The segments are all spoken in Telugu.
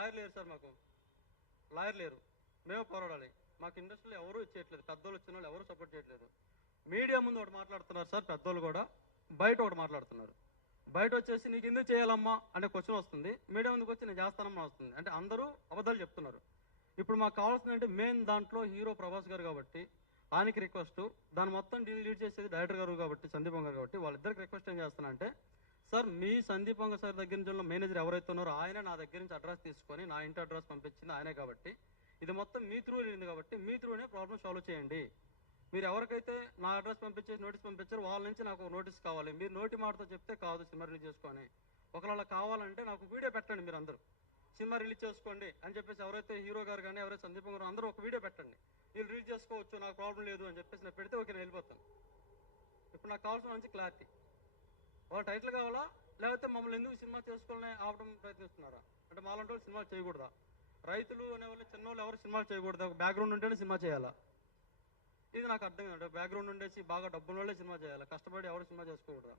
లాయర్ లేరు సార్, మాకు లాయర్ లేరు, మేము పోరాడాలి. మాకు ఇండస్ట్రీలో ఎవరు ఇచ్చేయట్లేదు, పెద్దోళ్ళు వచ్చిన వాళ్ళు ఎవరు సపోర్ట్ చేయట్లేదు. మీడియా ముందు ఒకటి మాట్లాడుతున్నారు సార్ పెద్దోళ్ళు కూడా, బయట ఒకటి మాట్లాడుతున్నారు. బయట వచ్చేసి నీకు ఎందుకు చేయాలమ్మా అనే క్వశ్చన్ వస్తుంది, మీడియా ముందుకు వచ్చి నేను చేస్తానమ్మా వస్తుంది. అంటే అందరూ అబద్ధాలు చెప్తున్నారు. ఇప్పుడు మాకు కావాల్సింది అంటే మెయిన్ దాంట్లో హీరో ప్రభాస్ గారు కాబట్టి ఆయనకి రిక్వెస్ట్, దాని మొత్తం లీడ్ చేసేది డైరెక్టర్ గారు కాబట్టి సందీప్ గారు కాబట్టి వాళ్ళిద్దరికి రిక్వెస్ట్ ఏం చేస్తున్నా అంటే, సార్ మీ సందీప్ సార్ దగ్గర నుంచి మేనేజర్ ఎవరైతే ఉన్నారో ఆయన నా దగ్గర నుంచి అడ్రస్ తీసుకొని నా ఇంటి అడ్రస్ పంపించింది ఆయనే కాబట్టి ఇది మొత్తం మీ త్రూ వెళ్ళింది కాబట్టి మీ త్రూనే ప్రాబ్లం సాల్వ్ చేయండి. మీరు ఎవరికైతే నా అడ్రస్ పంపించేసి నోటీస్ పంపించారో వాళ్ళ నుంచి నాకు నోటీస్ కావాలి. మీరు నోటి మాటతో చెప్తే కాదు సినిమా రిలీజ్ చేసుకొని. ఒకవేళ కావాలంటే నాకు వీడియో పెట్టండి, మీరు అందరూ సినిమా రిలీజ్ చేసుకోండి అని చెప్పేసి ఎవరైతే హీరో గారు కానీ ఎవరైతే సందీప్ గారు అందరూ ఒక వీడియో పెట్టండి, వీళ్ళు రిలీజ్ చేసుకోవచ్చు నాకు ప్రాబ్లం లేదు అని చెప్పేసి నేను పెడితే ఓకే నేను వెళ్ళిపోతాను. ఇప్పుడు నాకు కావాల్సిన మంచి క్లారిటీ, వాళ్ళ టైటిల్ కావాలా లేకపోతే మమ్మల్ని ఎందుకు సినిమా చేసుకోవాలని ఆపడం ప్రయత్నిస్తున్నారా? అంటే మాలాంటి వాళ్ళు సినిమాలు చేయకూడదా? రైతులు అనేవాళ్ళు చిన్నవాళ్ళు ఎవరు సినిమాలు చేయకూడదా? ఒక బ్యాక్గ్రౌండ్ ఉంటేనే సినిమా చేయాలా? ఇది నాకు అర్థం కాదు. బ్యాక్గ్రౌండ్ ఉండేసి బాగా డబ్బుల వాళ్ళే సినిమా చేయాలి, కష్టపడి ఎవరు సినిమా చేసుకోకూడదా?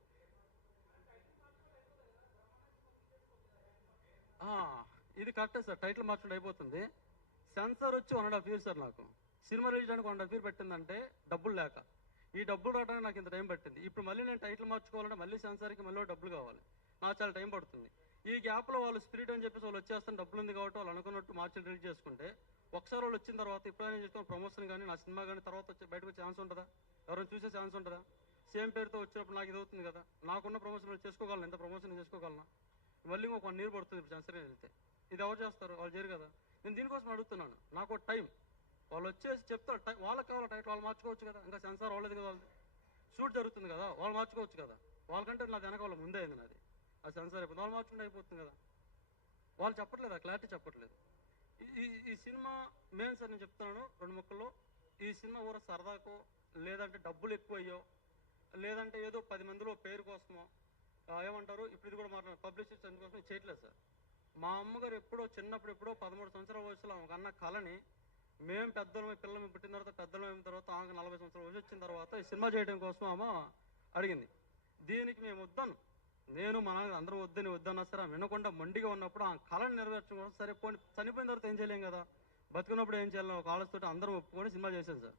ఇది కరెక్టే సార్, టైటిల్ మార్చడం అయిపోతుంది. సెన్సార్ వచ్చి 1.5 years సార్. నాకు సినిమా రిలీజ్ చేయడానికి 1.5 years పెట్టిందంటే డబ్బులు లేక. ఈ డబ్బులు రావడానికి నాకు ఇంత టైం పట్టింది. ఇప్పుడు మళ్ళీ నేను టైటిల్ మార్చుకోవాలంటే మళ్ళీ సెన్సార్కి మళ్ళీ డబ్బులు కావాలి, నాకు చాలా టైం పడుతుంది. ఈ గ్యాప్లో వాళ్ళు స్పిరిట్ అని చెప్పేసి వాళ్ళు వచ్చేస్తాను డబ్బులు ఉంది కాబట్టి వాళ్ళు అనుకున్నట్టు మార్చి రిలీజ్ చేసుకుంటే ఒకసారి వాళ్ళు వచ్చిన తర్వాత ఎప్పుడైనా చేసుకున్న ప్రమోషన్ కానీ నా సినిమా కానీ తర్వాత వచ్చి బయటకు వచ్చే ఛాన్స్ ఉంటుందా? ఎవరైనా చూసే ఛాన్స్ ఉంటుందా? సేమ్ పేరుతో వచ్చినప్పుడు నాకు ఇది అవుతుంది కదా, నాకున్న ప్రమోషన్ చేసుకోగలను, ఎంత ప్రమోషన్ చేసుకోగలనా? మళ్ళీ ఒక 1 year పడుతుంది ఇప్పుడు సెన్సర్ వెళ్తే. ఇది ఎవరు చేస్తారు? వాళ్ళు చేయరు కదా. నేను దీనికోసం అడుగుతున్నాను, నాకు టైం. వాళ్ళు వచ్చేసి చెప్తారు వాళ్ళకి కావాలి టైటిల్, వాళ్ళు మార్చుకోవచ్చు కదా, ఇంకా సెన్సార్ అవ్వలేదు కదా, వాళ్ళు షూట్ జరుగుతుంది కదా, వాళ్ళు మార్చుకోవచ్చు కదా. వాళ్ళకంటే నాది వెనక వాళ్ళ ముందే అయింది నాది, ఆ సెన్సార్ అయిపోతుంది, వాళ్ళు మార్చుకుంటే అయిపోతుంది కదా. వాళ్ళు చెప్పట్లేదు, ఆ క్లారిటీ చెప్పట్లేదు. ఈ సినిమా మెయిన్ సార్ నేను చెప్తున్నాను 2 ముక్కల్లో, ఈ సినిమా ఊర సరదాకో లేదంటే డబ్బులు ఎక్కువయ్యో లేదంటే ఏదో 10 మందిలో పేరు కోసమో ఏమంటారు ఇప్పుడు ఇది కూడా మాట్లాడు పబ్లిసిటీ అందుకోసం చేయట్లేదు సార్. మా అమ్మగారు ఎప్పుడో చిన్నప్పుడు ఎప్పుడో 13 సంవత్సరాల వయసులో ఆమెకు అన్న కళని మేము పెద్దలమే పిల్లలు పుట్టిన తర్వాత పెద్దలు అయిన తర్వాత ఆమెకు 40 సంవత్సరాల వయసు వచ్చిన తర్వాత ఈ సినిమా చేయడం కోసం ఆమె అడిగింది. దీనికి మేము వద్దాను, నేను మా నాన్న అందరూ వద్దన్నా సరే వినకుండా మొండిగా ఉన్నప్పుడు ఆ కళను నెరవేర్చడం కోసం సరే పోనీ చనిపోయిన తర్వాత ఏం చేయలేం కదా, బతుకున్నప్పుడు ఏం చేయాలి ఒక ఆలోచనతో అందరం ఒప్పుకొని సినిమా చేశాను సార్.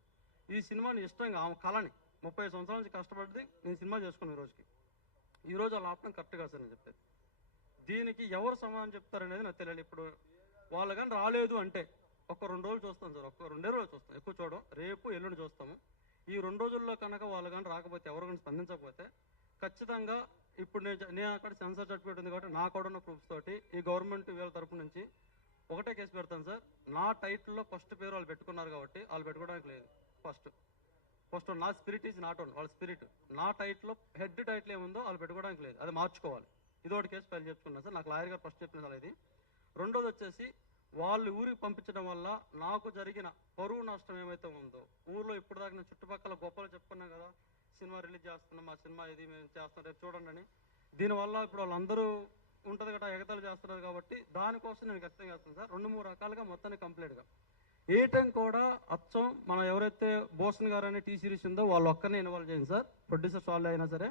ఈ సినిమాని ఇష్టంగా ఆమె కళని 30 సంవత్సరాల నుంచి కష్టపడి నేను సినిమా చేసుకున్నాను. ఈ రోజు వాళ్ళు ఆపడం కరెక్ట్ కాదు సార్ నేను చెప్పేది. దీనికి ఎవరు సమాధానం చెప్తారనేది నాకు తెలియాలి. ఇప్పుడు వాళ్ళు కానీ రాలేదు అంటే ఒక 2 రోజులు చూస్తాం సార్, ఒక 2 రోజులు చూస్తాం, ఎక్కువ చూడం, రేపు ఎల్లుండి చూస్తాము. ఈ 2 రోజుల్లో కనుక వాళ్ళు కానీ రాకపోతే ఎవరు కానీ స్పందించకపోతే ఖచ్చితంగా ఇప్పుడు నేను అక్కడ సెన్సార్ సర్టిఫికేట్ ఉంది కాబట్టి నా కూడా ఉన్న ప్రూఫ్స్ తోటి ఈ గవర్నమెంట్ వీళ్ళ తరపు నుంచి ఒకటే కేసు పెడతాను సార్. నా టైటిల్లో ఫస్ట్ పేరు వాళ్ళు పెట్టుకున్నారు కాబట్టి వాళ్ళు పెట్టుకోవడానికి లేదు. ఫస్ట్ నా స్పిరిట్ ఈజ్ నాట్ ఓన్, వాళ్ళ స్పిరిట్ నా టైటిల్లో హెడ్ టైటిల్ ఏముందో వాళ్ళు పెట్టుకోవడానికి లేదు, అది మార్చుకోవాలి. ఇది ఒకటి కేసు ఫైల్ చేసుకున్నాను సార్, నాకు లాయర్ గారు ఫస్ట్ చెప్పిన సార్ ఇది. రెండోది వచ్చేసి వాళ్ళు ఊరికి పంపించడం వల్ల నాకు జరిగిన పరువు నష్టం ఏమైతే ఉందో ఊర్లో ఇప్పుడు దాకా నేను చుట్టుపక్కల గొప్పలు చెప్పుకున్నాం కదా, సినిమా రిలీజ్ చేస్తున్నాం, మా సినిమా ఇది మేము చేస్తున్నాం రేపు చూడండి అని. దీనివల్ల ఇప్పుడు వాళ్ళందరూ ఉంటుంది కదా ఎగతాలు చేస్తున్నారు కాబట్టి దానికోసం నేను ఖచ్చితంగా చేస్తాను సార్. 2-3 రకాలుగా మొత్తాన్ని కంప్లీట్గా ఏ టైం కూడా అచ్చం మనం ఎవరైతే బోసన్ గారు అనే టీ సిరీస్ ఉందో వాళ్ళు ఒక్కరినే ఇన్వాల్వ్ చేయండి సార్, ప్రొడ్యూసర్స్ వాళ్ళు అయినా సరే.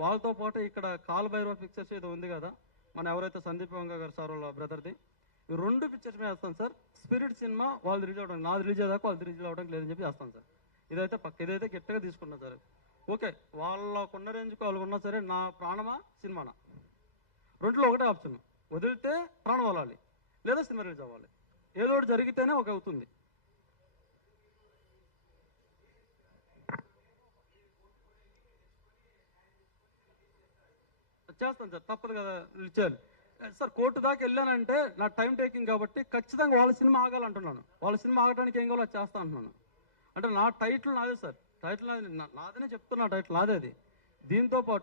వాళ్ళతో పాటు ఇక్కడ కాల్ భైరవ పిక్చర్స్ ఏదో ఉంది కదా మన ఎవరైతే సందీప్ గారు సార్ వాళ్ళ బ్రదర్ది, ఈ 2 పిక్చర్స్ మీద వేస్తాను సార్. స్పిరిట్ సినిమా వాళ్ళు రిలీజ్ అవ్వడం, నాది రిలీజ్ అయ్యాక వాళ్ళు రిలీజ్ అవ్వడానికి లేదని చెప్పి చేస్తాను సార్. ఇదైతే ఇదైతే గట్టిగా తీసుకున్నా సార్. ఓకే వాళ్ళకున్న రేంజ్కి వాళ్ళకున్నా సరే నా ప్రాణమా సినిమానా, 2లో ఒకటే ఆప్షన్, వదిలితే ప్రాణం వదలాలి లేదా సినిమా రిలీజ్ అవ్వాలి, ఏదో ఒకటి జరిగితేనే ఒక అవుతుంది. చేస్తాను సార్, తప్పదు కదా చేయాలి సార్. కోర్టు దాకా వెళ్ళానంటే నా టైం టేకింగ్ కాబట్టి ఖచ్చితంగా వాళ్ళ సినిమా ఆగాలంటున్నాను, వాళ్ళ సినిమా ఆగడానికి ఏం కావాలో చేస్తా అంటున్నాను. అంటే నా టైటిల్ నాదే సార్, టైటిల్ నాదనే చెప్తున్నా, టైటిల్ నాదే అది. దీంతో పాటు